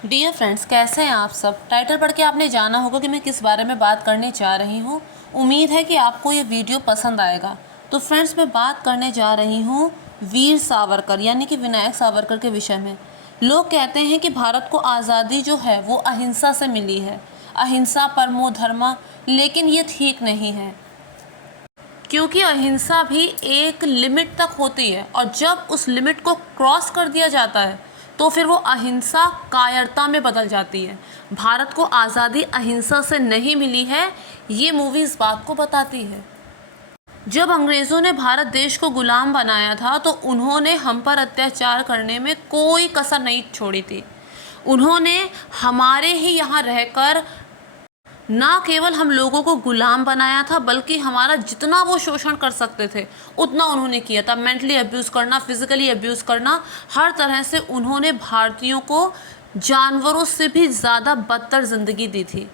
Dear friends, कैसे हैं आप सब। टाइटल पढ़ के आपने जाना होगा कि मैं किस बारे में बात करने जा रही हूँ। उम्मीद है कि आपको ये वीडियो पसंद आएगा। तो फ्रेंड्स, मैं बात करने जा रही हूँ वीर सावरकर यानी कि विनायक सावरकर के विषय में। लोग कहते हैं कि भारत को आज़ादी जो है वो अहिंसा से मिली है, अहिंसा परमो धर्मा, लेकिन ये ठीक नहीं है, क्योंकि अहिंसा भी एक लिमिट तक होती है और जब उस लिमिट को क्रॉस कर दिया जाता है तो फिर वो अहिंसा कायरता में बदल जाती है। भारत को आज़ादी अहिंसा से नहीं मिली है, ये मूवी इस बात को बताती है। जब अंग्रेज़ों ने भारत देश को गुलाम बनाया था तो उन्होंने हम पर अत्याचार करने में कोई कसर नहीं छोड़ी थी। उन्होंने हमारे ही यहाँ रहकर ना केवल हम लोगों को गुलाम बनाया था, बल्कि हमारा जितना वो शोषण कर सकते थे उतना उन्होंने किया था। मेंटली अब्यूज़ करना, फिज़िकली अब्यूज़ करना, हर तरह से उन्होंने भारतीयों को जानवरों से भी ज़्यादा बदतर ज़िंदगी दी थी।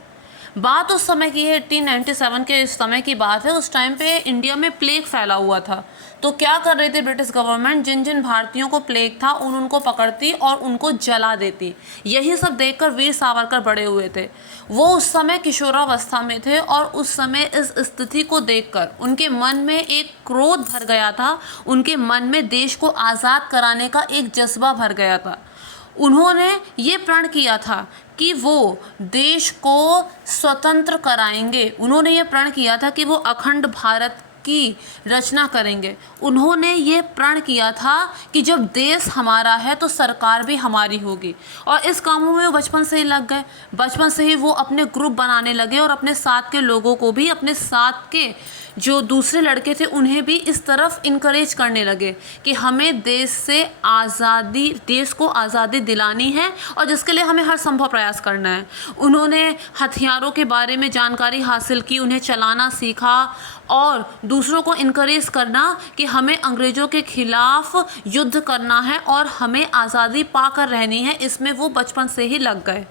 बात उस समय की है, 1897 के इस समय की बात है। उस टाइम पे इंडिया में प्लेग फैला हुआ था। तो क्या कर रही थी ब्रिटिश गवर्नमेंट, जिन जिन भारतीयों को प्लेग था उनको पकड़ती और उनको जला देती। यही सब देखकर वीर सावरकर बड़े हुए थे। वो उस समय किशोरावस्था में थे और उस समय इस स्थिति को देखकर उनके मन में एक क्रोध भर गया था। उनके मन में देश को आज़ाद कराने का एक जज्बा भर गया था। उन्होंने ये प्रण किया था कि वो देश को स्वतंत्र कराएंगे। उन्होंने ये प्रण किया था कि वो अखंड भारत की रचना करेंगे। उन्होंने ये प्रण किया था कि जब देश हमारा है तो सरकार भी हमारी होगी, और इस कामों में वो बचपन से ही लग गए। बचपन से ही वो अपने ग्रुप बनाने लगे और अपने साथ के लोगों को भी, अपने साथ के जो दूसरे लड़के थे उन्हें भी इस तरफ इनकरेज करने लगे कि हमें देश से आज़ादी, देश को आज़ादी दिलानी है और जिसके लिए हमें हर संभव प्रयास करना है। उन्होंने हथियारों के बारे में जानकारी हासिल की, उन्हें चलाना सीखा और दूसरों को इनकरेज करना कि हमें अंग्रेज़ों के खिलाफ युद्ध करना है और हमें आज़ादी पाकर रहनी है। इसमें वो बचपन से ही लग गए।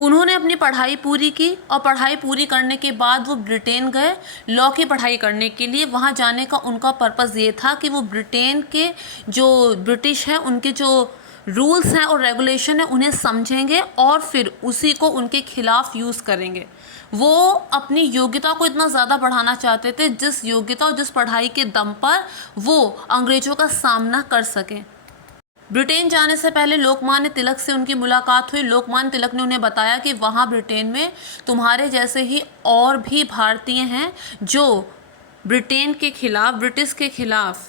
उन्होंने अपनी पढ़ाई पूरी की और पढ़ाई पूरी करने के बाद वो ब्रिटेन गए लॉ की पढ़ाई करने के लिए। वहाँ जाने का उनका पर्पज़ ये था कि वो ब्रिटेन के जो ब्रिटिश हैं उनके जो रूल्स हैं और रेगुलेशन है उन्हें समझेंगे और फिर उसी को उनके खिलाफ यूज़ करेंगे। वो अपनी योग्यता को इतना ज़्यादा बढ़ाना चाहते थे जिस योग्यता और जिस पढ़ाई के दम पर वो अंग्रेज़ों का सामना कर सकें। ब्रिटेन जाने से पहले लोकमान्य तिलक से उनकी मुलाकात हुई। लोकमान्य तिलक ने उन्हें बताया कि वहाँ ब्रिटेन में तुम्हारे जैसे ही और भी भारतीय हैं जो ब्रिटेन के खिलाफ, ब्रिटिश के खिलाफ,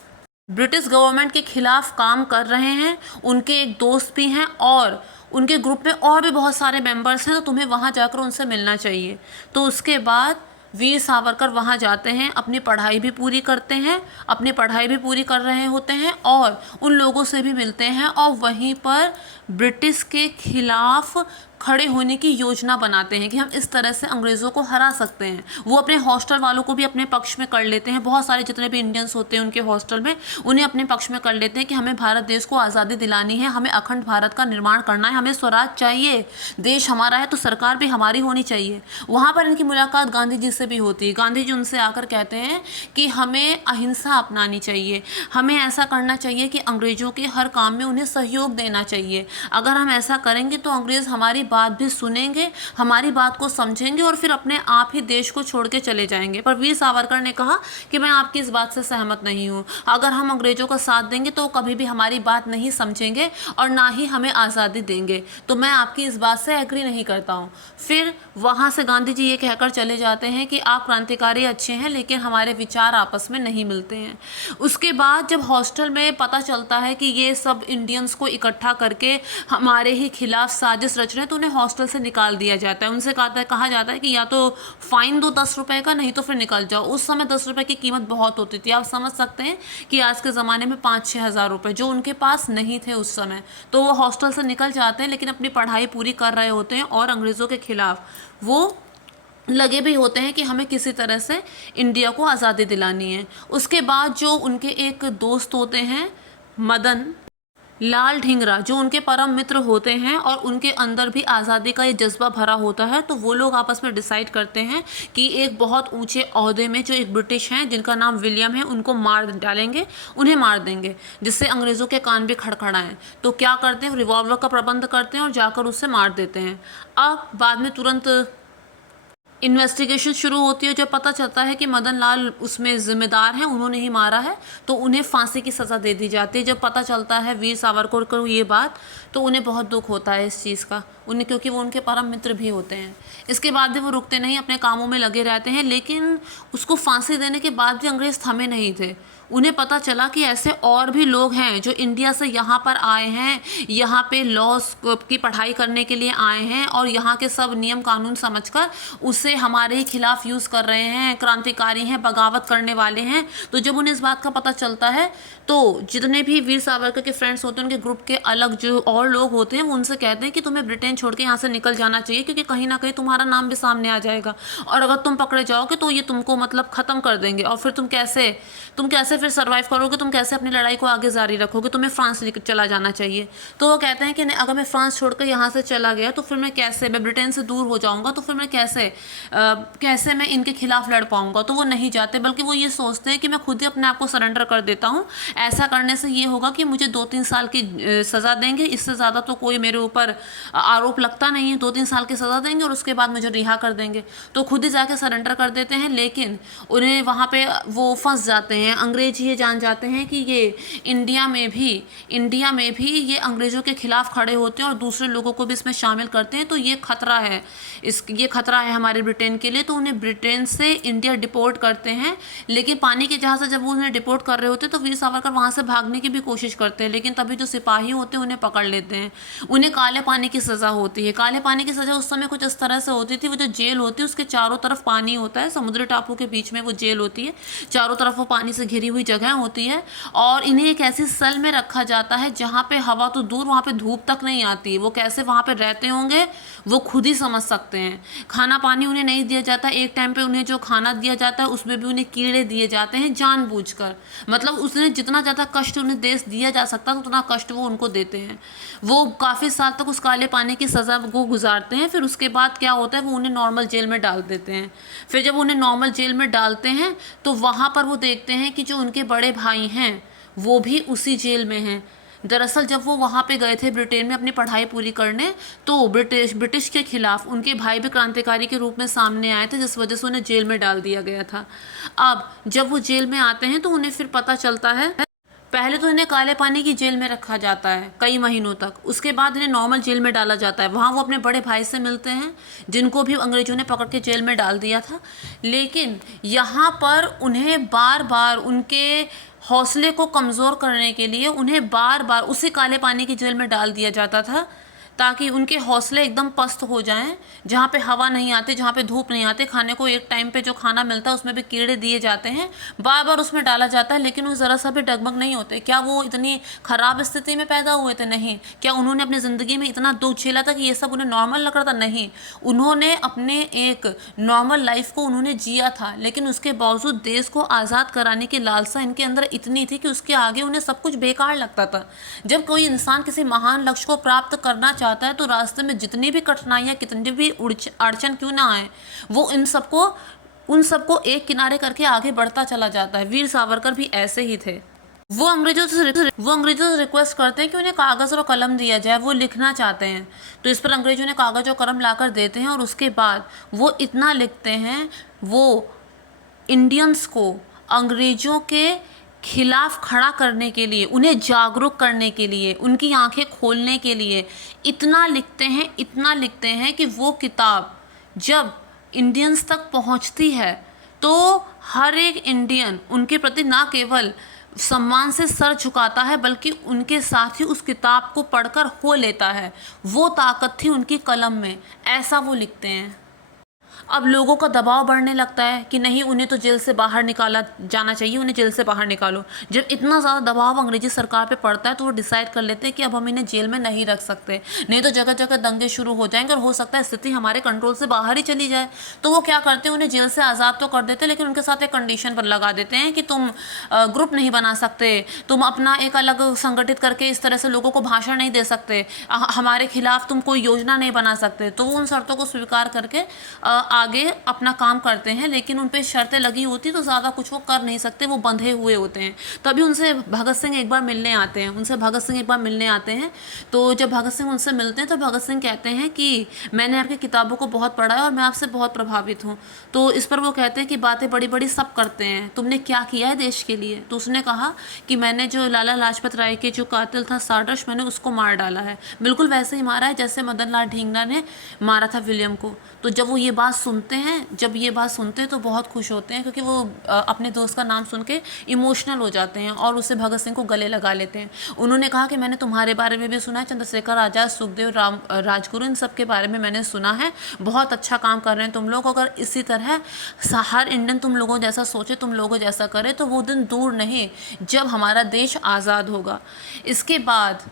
ब्रिटिश गवर्नमेंट के खिलाफ काम कर रहे हैं। उनके एक दोस्त भी हैं और उनके ग्रुप में और भी बहुत सारे मेंबर्स हैं, तो तुम्हें वहाँ जाकर उनसे मिलना चाहिए। तो उसके बाद वीर सावरकर वहाँ जाते हैं, अपनी पढ़ाई भी पूरी करते हैं, अपनी पढ़ाई भी पूरी कर रहे होते हैं और उन लोगों से भी मिलते हैं और वहीं पर ब्रिटिश के खिलाफ खड़े होने की योजना बनाते हैं कि हम इस तरह से अंग्रेज़ों को हरा सकते हैं। वो अपने हॉस्टल वालों को भी अपने पक्ष में कर लेते हैं। बहुत सारे जितने भी इंडियंस होते हैं उनके हॉस्टल में, उन्हें अपने पक्ष में कर लेते हैं कि हमें भारत देश को आज़ादी दिलानी है, हमें अखंड भारत का निर्माण करना है, हमें स्वराज चाहिए, देश हमारा है तो सरकार भी हमारी होनी चाहिए। वहाँ पर इनकी मुलाकात गांधी जी से भी होती है। गांधी जी उनसे आकर कहते हैं कि हमें अहिंसा अपनानी चाहिए, हमें ऐसा करना चाहिए कि अंग्रेज़ों के हर काम में उन्हें सहयोग देना चाहिए। अगर हम ऐसा करेंगे तो अंग्रेज़ हमारी बात भी सुनेंगे, हमारी बात को समझेंगे और फिर अपने आप ही देश को छोड़ के चले जाएंगे। पर वीर सावरकर ने कहा कि मैं आपकी इस बात से सहमत नहीं हूँ। अगर हम अंग्रेज़ों का साथ देंगे तो कभी भी हमारी बात नहीं समझेंगे और ना ही हमें आज़ादी देंगे, तो मैं आपकी इस बात से एग्री नहीं करता हूँ। फिर वहाँ से गांधी जी ये कहकर चले जाते हैं कि आप क्रांतिकारी अच्छे हैं लेकिन हमारे विचार आपस में नहीं मिलते हैं। उसके बाद जब हॉस्टल में पता चलता है कि ये सब इंडियंस को इकट्ठा करके हमारे ही खिलाफ साजिश रच रहे हैं तो उन्हें हॉस्टल से निकाल दिया जाता है। उनसे कहा जाता है कि या तो फ़ाइन दो 10 रुपये का, नहीं तो फिर निकल जाओ। उस समय 10 रुपये की कीमत बहुत होती थी। आप समझ सकते हैं कि आज के ज़माने में 5-6 हज़ार रुपये जो उनके पास नहीं थे उस समय। तो वो हॉस्टल से निकल जाते हैं लेकिन अपनी पढ़ाई पूरी कर रहे होते हैं और अंग्रेज़ों के खिलाफ वो लगे भी होते हैं कि हमें किसी तरह से इंडिया को आज़ादी दिलानी है। उसके बाद जो उनके एक दोस्त होते हैं मदन, लाल ढींगरा जो उनके परम मित्र होते हैं और उनके अंदर भी आज़ादी का ये जज्बा भरा होता है, तो वो लोग आपस में डिसाइड करते हैं कि एक बहुत ऊंचे ओहदे में जो एक ब्रिटिश हैं जिनका नाम विलियम है, उनको मार डालेंगे, उन्हें मार देंगे, जिससे अंग्रेज़ों के कान भी खड़खड़ाएं। तो क्या करते हैं, रिवॉल्वर का प्रबंध करते हैं और जाकर उससे मार देते हैं। अब बाद में तुरंत इन्वेस्टिगेशन शुरू होती है। जब पता चलता है कि मदन लाल उसमें ज़िम्मेदार हैं, उन्होंने ही मारा है, तो उन्हें फांसी की सज़ा दे दी जाती है। जब पता चलता है वीर सावरकर को ये बात, तो उन्हें बहुत दुख होता है इस चीज़ का, उन्हें, क्योंकि वो उनके परम मित्र भी होते हैं। इसके बाद भी वो रुकते नहीं, अपने कामों में लगे रहते हैं। लेकिन उसको फांसी देने के बाद भी अंग्रेज़ थमे नहीं थे। उन्हें पता चला कि ऐसे और भी लोग हैं जो इंडिया से यहाँ पर आए हैं, यहाँ पे लॉज की पढ़ाई करने के लिए आए हैं और यहाँ के सब नियम कानून समझकर उसे हमारे ही खिलाफ यूज़ कर रहे हैं, क्रांतिकारी हैं, बगावत करने वाले हैं। तो जब उन्हें इस बात का पता चलता है, तो जितने भी वीर सावरकर के फ्रेंड्स होते हैं, उनके ग्रुप के अलग जो और लोग होते हैं, वो उनसे कहते हैं कि तुम्हें ब्रिटेन छोड़ के यहाँ से निकल जाना चाहिए, क्योंकि कहीं ना कहीं तुम्हारा नाम भी सामने आ जाएगा और अगर तुम पकड़े जाओगे तो ये तुमको मतलब ख़त्म कर देंगे। और फिर तुम कैसे फिर सर्वाइव करोगे, तुम कैसे अपनी लड़ाई को आगे जारी रखोगे, तुम्हें फ्रांस चला जाना चाहिए। तो वो कहते हैं कि नहीं, अगर मैं फ्रांस छोड़कर यहाँ से चला गया तो फिर मैं ब्रिटेन से दूर हो जाऊँगा, तो फिर मैं कैसे मैं इनके खिलाफ लड़ पाऊँगा। तो वो नहीं जाते, बल्कि वो ये सोचते हैं कि मैं खुद ही अपने आप को सरेंडर कर देता हूँ। ऐसा करने से ये होगा कि मुझे 2-3 साल की सज़ा देंगे, इससे ज़्यादा तो कोई मेरे ऊपर आरोप लगता नहीं है। 2-3 साल की सज़ा देंगे और उसके बाद मुझे रिहा कर देंगे। तो खुद ही जाके सरेंडर कर देते हैं। लेकिन उन्हें वहाँ पे वो फंस जाते हैं। अंग्रेज ये जान जाते हैं कि ये इंडिया में भी ये अंग्रेज़ों के खिलाफ खड़े होते हैं और दूसरे लोगों को भी इसमें शामिल करते हैं। तो ये खतरा है हमारे ब्रिटेन के लिए। तो उन्हें ब्रिटेन से इंडिया डिपोर्ट करते हैं। लेकिन पानी के जहाज़ से जब वो उन्हें डिपोर्ट कर रहे होते हैं, तो वीर सावरकर वहाँ से भागने की भी कोशिश करते हैं। लेकिन तभी जो सिपाही होते हैं उन्हें पकड़ लेते हैं। उन्हें काले पानी की सज़ा होती है। काले पानी की सज़ा उस समय कुछ इस तरह से होती थी, वो जो जेल होती है उसके चारों तरफ पानी होता है, समुद्री टापू के बीच में वो जेल होती है, चारों तरफ वो पानी से घिरी हुई जगह होती है और इन्हें एक ऐसी सेल में रखा जाता है जहाँ पे हवा तो दूर, वहाँ पे धूप तक नहीं आती। वो कैसे वहाँ पे रहते होंगे वो खुद ही समझ सकते हैं। खाना पानी उन्हें नहीं दिया जाता। एक टाइम पे उन्हें जो खाना दिया जाता है उसमें भी उन्हें कीड़े दिए जाते हैं जानबूझकर। मतलब उसने जितना ज़्यादा कष्ट उन्हें दिया जा सकता है उतना कष्ट वो उनको देते हैं। वो काफ़ी साल तक उस काले पानी की सज़ा को गुजारते हैं। फिर उसके बाद क्या होता है, वो उन्हें नॉर्मल जेल में डाल देते हैं। फिर जब उन्हें नॉर्मल जेल में डालते हैं तो वहाँ पर वो देखते हैं कि जो उनके बड़े भाई हैं वो भी उसी जेल में हैं। दरअसल जब वो वहाँ पे गए थे ब्रिटेन में अपनी पढ़ाई पूरी करने, तो ब्रिटिश के खिलाफ उनके भाई भी क्रांतिकारी के रूप में सामने आए थे, जिस वजह से उन्हें जेल में डाल दिया गया था। अब जब वो जेल में आते हैं तो उन्हें फिर पता चलता है, पहले तो इन्हें काले पानी की जेल में रखा जाता है कई महीनों तक। उसके बाद इन्हें नॉर्मल जेल में डाला जाता है। वहाँ वो अपने बड़े भाई से मिलते हैं जिनको भी अंग्रेजों ने पकड़ के जेल में डाल दिया था। लेकिन यहाँ पर उन्हें बार बार उनके हौसले को कमज़ोर करने के लिए उन्हें बार बार उसी काले पानी की जेल में डाल दिया जाता था, ताकि उनके हौसले एकदम पस्त हो जाएं, जहाँ पे हवा नहीं आती, जहाँ पे धूप नहीं आती। खाने को एक टाइम पे जो खाना मिलता है उसमें भी कीड़े दिए जाते हैं, बार बार उसमें डाला जाता है। लेकिन वो ज़रा सा भी डगमग नहीं होते। क्या वो इतनी ख़राब स्थिति में पैदा हुए थे? नहीं। क्या उन्होंने अपनी ज़िंदगी में इतना दुख झेला था कि ये सब उन्हें नॉर्मल लग रहा था? नहीं। उन्होंने अपने एक नॉर्मल लाइफ को उन्होंने जिया था, लेकिन उसके बावजूद देश को आज़ाद कराने की लालसा इनके अंदर इतनी थी कि उसके आगे उन्हें सब कुछ बेकार लगता था। जब कोई इंसान किसी महान लक्ष्य को प्राप्त करना चाहता है तो रास्ते में जितनी भी कठिनाइयाँ, कितनी भी अड़चन क्यों ना आए, वो उन सबको एक किनारे करके आगे बढ़ता चला जाता है। वीर सावरकर भी ऐसे ही थे। वो अंग्रेजों से रिक्वेस्ट करते हैं कि उन्हें कागज़ और कलम दिया जाए, वो लिखना चाहते हैं। तो इस पर अंग्रेजों ने कागज़ और कलम लाकर देते हैं और उसके बाद वो इतना लिखते हैं, वो इंडियंस को अंग्रेजों के खिलाफ खड़ा करने के लिए, उन्हें जागरूक करने के लिए, उनकी आंखें खोलने के लिए इतना लिखते हैं कि वो किताब जब इंडियंस तक पहुंचती है तो हर एक इंडियन उनके प्रति ना केवल सम्मान से सर झुकाता है, बल्कि उनके साथ ही उस किताब को पढ़कर हो लेता है। वो ताकत थी उनकी कलम में, ऐसा वो लिखते हैं। अब लोगों का दबाव बढ़ने लगता है कि नहीं, उन्हें तो जेल से बाहर निकाला जाना चाहिए, उन्हें जेल से बाहर निकालो। जब इतना ज़्यादा दबाव अंग्रेजी सरकार पे पड़ता है तो वो डिसाइड कर लेते हैं कि अब हम इन्हें जेल में नहीं रख सकते, नहीं तो जगह जगह दंगे शुरू हो जाएंगे और हो सकता है स्थिति हमारे कंट्रोल से बाहर ही चली जाए। तो वो क्या करते हैं, उन्हें जेल से आज़ाद तो कर देते हैं, लेकिन उनके साथ एक कंडीशन पर लगा देते हैं कि तुम ग्रुप नहीं बना सकते, तुम अपना एक अलग संगठित करके इस तरह से लोगों को भाषण नहीं दे सकते, हमारे खिलाफ तुम कोई योजना नहीं बना सकते। तो वो उन शर्तों को स्वीकार करके आगे अपना काम करते हैं, लेकिन उन पर शर्तें लगी होती तो ज़्यादा कुछ वो कर नहीं सकते, वो बंधे हुए होते हैं। तभी उनसे भगत सिंह एक बार मिलने आते हैं। तो जब भगत सिंह उनसे मिलते हैं तो भगत सिंह कहते हैं कि मैंने आपकी किताबों को बहुत पढ़ा है और मैं आपसे बहुत प्रभावित हूँ। तो इस पर वो कहते हैं कि बातें बड़ी बड़ी सब करते हैं, तुमने क्या किया है देश के लिए? तो उसने कहा कि मैंने जो लाला लाजपत राय के जो कातिल था सारडश, मैंने उसको मार डाला है, बिल्कुल वैसे ही मारा है जैसे मदन लाल ढींगरा ने मारा था विलियम को। तो जब वो ये बात सुनते हैं तो बहुत खुश होते हैं, क्योंकि वो अपने दोस्त का नाम सुन के इमोशनल हो जाते हैं और उसे भगत सिंह को गले लगा लेते हैं। उन्होंने कहा कि मैंने तुम्हारे बारे में भी सुना है, चंद्रशेखर आज़ाद, सुखदेव, राजगुरु, इन सब के बारे में मैंने सुना है, बहुत अच्छा काम कर रहे हैं तुम लोग। अगर इसी तरह हर इंडियन तुम लोगों जैसा सोचे, तुम लोगों जैसा करे, तो वो दिन दूर नहीं जब हमारा देश आज़ाद होगा। इसके बाद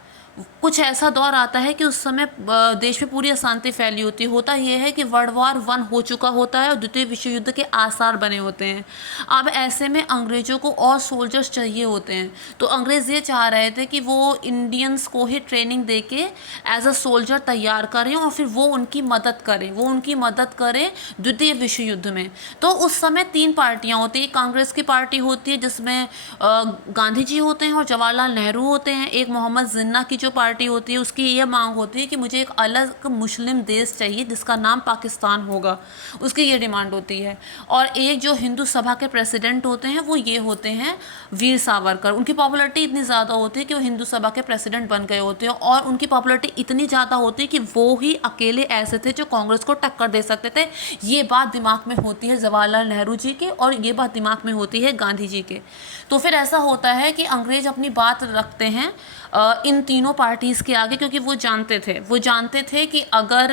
कुछ ऐसा दौर आता है कि उस समय देश में पूरी अशांति फैली होती है। होता यह है कि वर्ल्ड वॉर 1 हो चुका होता है और द्वितीय विश्व युद्ध के आसार बने होते हैं। अब ऐसे में अंग्रेज़ों को और सोल्जर्स चाहिए होते हैं, तो अंग्रेज़ ये चाह रहे थे कि वो इंडियंस को ही ट्रेनिंग दे के एज अ सोल्जर तैयार करें और फिर वो उनकी मदद करें द्वितीय विश्व युद्ध में। तो उस समय 3 पार्टियाँ होती हैं। कांग्रेस की पार्टी होती है जिसमें गांधी जी होते हैं और जवाहरलाल नेहरू होते हैं। एक मोहम्मद जिन्ना की जो पार्टी होती है उसकी ये मांग होती है कि मुझे एक अलग मुस्लिम देश चाहिए जिसका नाम पाकिस्तान होगा, उसकी ये डिमांड होती है। और एक जो हिंदू सभा के प्रेसिडेंट होते हैं वो ये होते हैं वीर सावरकर। उनकी पॉपुलैरिटी इतनी ज़्यादा होती है कि वो हिंदू सभा के प्रेसिडेंट बन गए होते हैं और उनकी पॉपुलैरिटी इतनी ज़्यादा होती है कि वो ही अकेले ऐसे थे जो कांग्रेस को टक्कर दे सकते थे। ये बात दिमाग में होती है जवाहरलाल नेहरू जी के और ये बात दिमाग में होती है गांधी जी के। तो फिर ऐसा होता है कि अंग्रेज अपनी बात रखते हैं इन तीनों पार्टीज़ के आगे, क्योंकि वो जानते थे कि अगर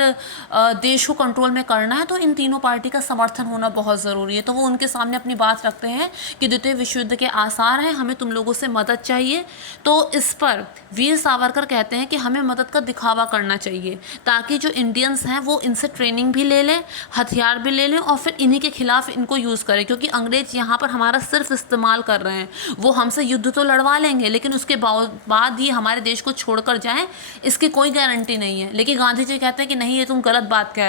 देश को कंट्रोल में करना है तो इन तीनों पार्टी का समर्थन होना बहुत ज़रूरी है। तो वो उनके सामने अपनी बात रखते हैं कि द्वितीय विश्व युद्ध के आसार हैं, हमें तुम लोगों से मदद चाहिए। तो इस पर वीर सावरकर कहते हैं कि हमें मदद का दिखावा करना चाहिए ताकि जो इंडियंस हैं वो इनसे ट्रेनिंग भी ले लें, हथियार भी ले लें और फिर इन्हीं के खिलाफ इनको यूज़ करें, क्योंकि अंग्रेज यहाँ पर हमारा सिर्फ इस्तेमाल कर रहे हैं। वो हमसे युद्ध तो लड़वा लेंगे लेकिन उसके बाद ये हमारे देश को छोड़कर जाएं, इसकी कोई गारंटी नहीं है। लेकिन गांधी जी कहते हैं कि नहीं, ये तुम गलत बात कह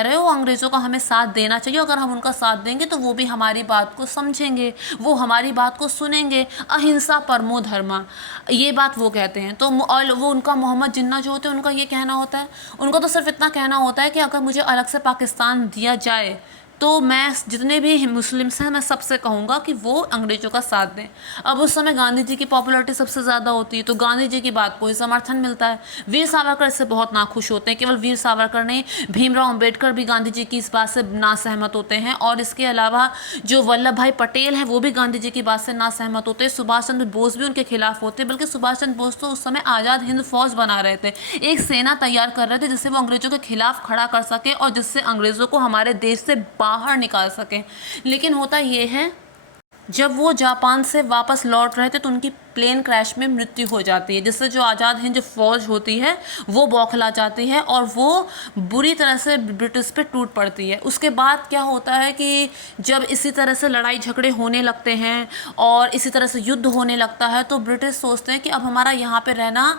रहे हो, अंग्रेज़ों का हमें साथ देना चाहिए। अगर हम उनका साथ देंगे तो वो भी हमारी बात को समझेंगे, वो हमारी बात को सुनेंगे। अहिंसा परमो धर्मा, ये बात वो कहते हैं। तो और वो उनका मोहम्मद जिन्ना जो होते हैं उनका ये कहना होता है, उनका तो सिर्फ इतना कहना होता है कि अगर मुझे अलग से पाकिस्तान दिया जाए तो मैं जितने भी मुस्लिम्स हैं मैं सबसे कहूँगा कि वो अंग्रेज़ों का साथ दें। अब उस समय गांधी जी की पॉपुलैरिटी सबसे ज़्यादा होती है तो गांधी जी की बात को ही समर्थन मिलता है। वीर सावरकर इससे बहुत नाखुश होते हैं। केवल वीर सावरकर नहीं, भीमराव अम्बेडकर भी गांधी जी की इस बात से नासहमत होते हैं और इसके अलावा जो वल्लभ भाई पटेल हैं वो भी गांधी जी की बात से नासहमत होते हैं। सुभाष चंद्र बोस भी उनके खिलाफ होते हैं, बल्कि सुभाष चंद्र बोस तो उस समय आज़ाद हिंद फौज बना रहे थे, एक सेना तैयार कर रहे थे जिससे वो अंग्रेज़ों के खिलाफ खड़ा कर सके और जिससे अंग्रेज़ों को हमारे देश से बाहर निकाल सकें। लेकिन होता ये है, जब वो जापान से वापस लौट रहे थे तो उनकी प्लेन क्रैश में मृत्यु हो जाती है, जिससे जो आज़ाद हिंद फौज होती है वो बौखला जाती है और वो बुरी तरह से ब्रिटिश पे टूट पड़ती है। उसके बाद क्या होता है कि जब इसी तरह से लड़ाई झगड़े होने लगते हैं और इसी तरह से युद्ध होने लगता है तो ब्रिटिश सोचते हैं कि अब हमारा यहाँ पे रहना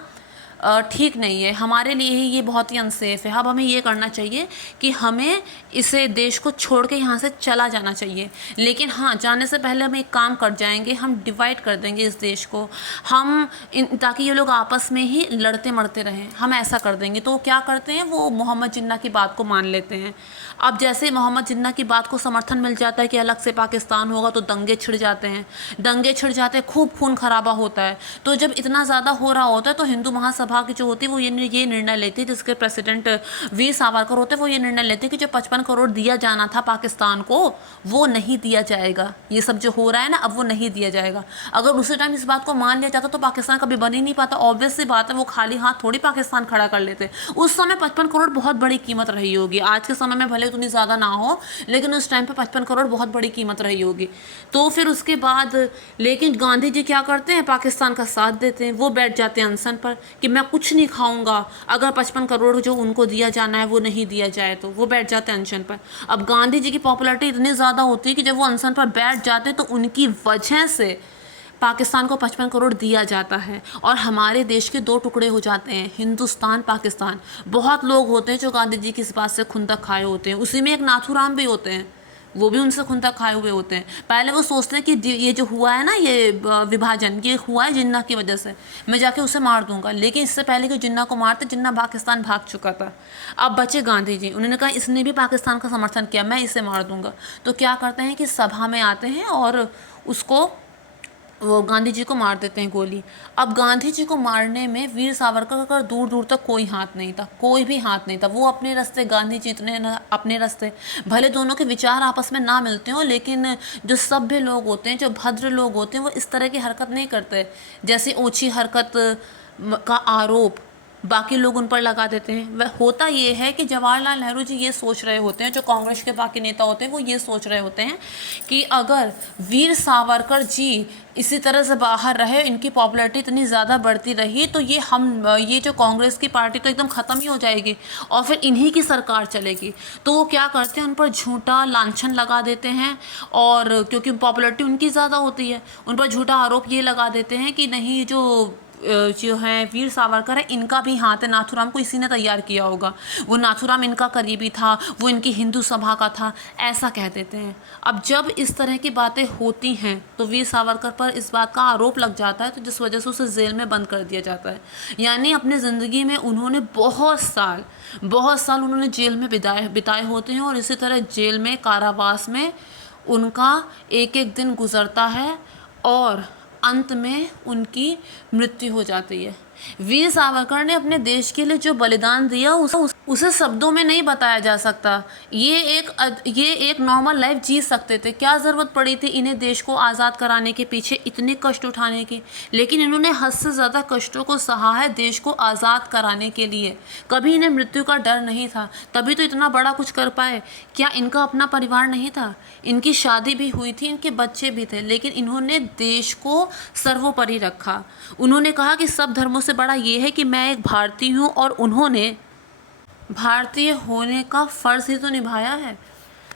ठीक नहीं है, हमारे लिए ही ये बहुत ही अनसेफ है। अब हमें ये करना चाहिए कि हमें इसे देश को छोड़ के यहाँ से चला जाना चाहिए। लेकिन हाँ, जाने से पहले हम एक काम कर जाएंगे, हम डिवाइड कर देंगे इस देश को, ताकि ये लोग आपस में ही लड़ते मरते रहें, हम ऐसा कर देंगे। तो वो क्या करते हैं, वो मोहम्मद जिन्ना की बात को मान लेते हैं। अब जैसे मोहम्मद जिन्ना की बात को समर्थन मिल जाता है कि अलग से पाकिस्तान होगा तो दंगे छिड़ जाते हैं, खूब खून खराबा होता है। तो जब इतना ज़्यादा हो रहा होता है तो हिंदू महासभा सभा की जो होती है वो ये निर्णय लेती है, जिसके प्रेसिडेंट वीर सावरकर होते हैं, वो ये निर्णय लेते हैं कि जो 55 करोड़ दिया जाना था पाकिस्तान को वो नहीं दिया जाएगा। ये सब जो हो रहा है ना अब वो नहीं दिया जाएगा। अगर उसी टाइम इस बात को मान लिया जाता तो पाकिस्तान कभी बन ही नहीं पाता। ऑब्वियस सी बात है, वो खाली हाथ थोड़ी पाकिस्तान खड़ा कर लेते। उस समय 55 करोड़ बहुत बड़ी कीमत रही होगी। आज के समय में भले उतनी ज़्यादा ना हो, लेकिन उस टाइम पे 55 करोड़ बहुत बड़ी कीमत रही होगी। तो फिर उसके बाद लेकिन गांधी जी क्या करते हैं, पाकिस्तान का साथ देते हैं। वो बैठ जाते हैं अनशन पर कि मैं कुछ नहीं खाऊंगा अगर 55 करोड़ जो उनको दिया जाना है वो नहीं दिया जाए। तो वो बैठ जाते हैं अनशन पर। अब गांधी जी की पॉपुलैरिटी इतनी ज़्यादा होती है कि जब वो अनशन पर बैठ जाते हैं तो उनकी वजह से पाकिस्तान को 55 करोड़ दिया जाता है और हमारे देश के 2 टुकड़े हो जाते हैं, हिंदुस्तान पाकिस्तान। बहुत लोग होते हैं जो गांधी जी की इस बात से खुंदक खाए होते हैं। उसी में एक नाथूराम भी होते हैं, वो भी उनसे खुंदक खाए हुए होते हैं। पहले वो सोचते हैं कि ये जो हुआ है ना, ये विभाजन ये हुआ है जिन्ना की वजह से, मैं जाके उसे मार दूंगा। लेकिन इससे पहले कि जिन्ना को मारते, जिन्ना पाकिस्तान भाग चुका था। अब बचे गांधी जी, उन्होंने कहा इसने भी पाकिस्तान का समर्थन किया, मैं इसे मार दूंगा। तो क्या करते हैं कि सभा में आते हैं और उसको वो गांधी जी को मार देते हैं गोली। अब गांधी जी को मारने में वीर सावरकर का दूर दूर तक कोई हाथ नहीं था, कोई भी हाथ नहीं था। वो अपने रास्ते, गांधी जी इतने अपने रास्ते। भले दोनों के विचार आपस में ना मिलते हो, लेकिन जो सभ्य लोग होते हैं, जो भद्र लोग होते हैं, वो इस तरह की हरकत नहीं करते। जैसे ओछी हरकत का आरोप बाकी लोग उन पर लगा देते हैं। वह होता ये है कि जवाहरलाल नेहरू जी ये सोच रहे होते हैं, जो कांग्रेस के बाकी नेता होते हैं वो ये सोच रहे होते हैं कि अगर वीर सावरकर जी इसी तरह से बाहर रहे, इनकी पॉपुलैरिटी इतनी ज़्यादा बढ़ती रही, तो ये जो कांग्रेस की पार्टी तो एकदम ख़त्म ही हो जाएगी और फिर इन्हीं की सरकार चलेगी। तो वो क्या करते हैं, उन पर झूठा लांछन लगा देते हैं। और क्योंकि पॉपुलैरिटी उनकी ज़्यादा होती है, उन पर झूठा आरोप ये लगा देते हैं कि नहीं, जो है वीर सावरकर है, इनका भी हाथ है, नाथूराम को इसी ने तैयार किया होगा, वो नाथूराम इनका करीबी था, वो इनकी हिंदू सभा का था, ऐसा कह देते हैं। अब जब इस तरह की बातें होती हैं तो वीर सावरकर पर इस बात का आरोप लग जाता है, तो जिस वजह से उसे जेल में बंद कर दिया जाता है। यानी अपनी ज़िंदगी में उन्होंने बहुत साल उन्होंने जेल में बिताए होते हैं और इसी तरह जेल में, कारावास में उनका एक एक दिन गुजरता है और अंत में उनकी मृत्यु हो जाती है। वीर सावरकर ने अपने देश के लिए जो बलिदान दिया उसे शब्दों में नहीं बताया जा सकता। ये एक नॉर्मल लाइफ जी सकते थे। क्या ज़रूरत पड़ी थी इन्हें देश को आज़ाद कराने के पीछे इतने कष्ट उठाने की? लेकिन इन्होंने हद से ज़्यादा कष्टों को सहा है देश को आज़ाद कराने के लिए। कभी इन्हें मृत्यु का डर नहीं था, तभी तो इतना बड़ा कुछ कर पाए। क्या इनका अपना परिवार नहीं था? इनकी शादी भी हुई थी, इनके बच्चे भी थे, लेकिन इन्होंने देश को सर्वोपरि रखा। उन्होंने कहा कि सब धर्मों से बड़ा ये है कि मैं एक भारतीय हूँ, और उन्होंने भारतीय होने का फ़र्ज़ ही तो निभाया है।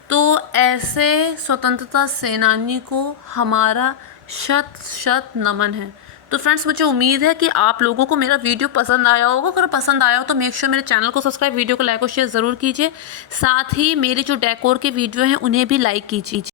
तो ऐसे स्वतंत्रता सेनानी को हमारा शत शत नमन है। तो फ्रेंड्स, मुझे उम्मीद है कि आप लोगों को मेरा वीडियो पसंद आया होगा। अगर पसंद आया हो तो मेक श्योर मेरे चैनल को सब्सक्राइब, वीडियो को लाइक और शेयर ज़रूर कीजिए। साथ ही मेरे जो डेकोर के वीडियो हैं उन्हें भी लाइक कीजिए।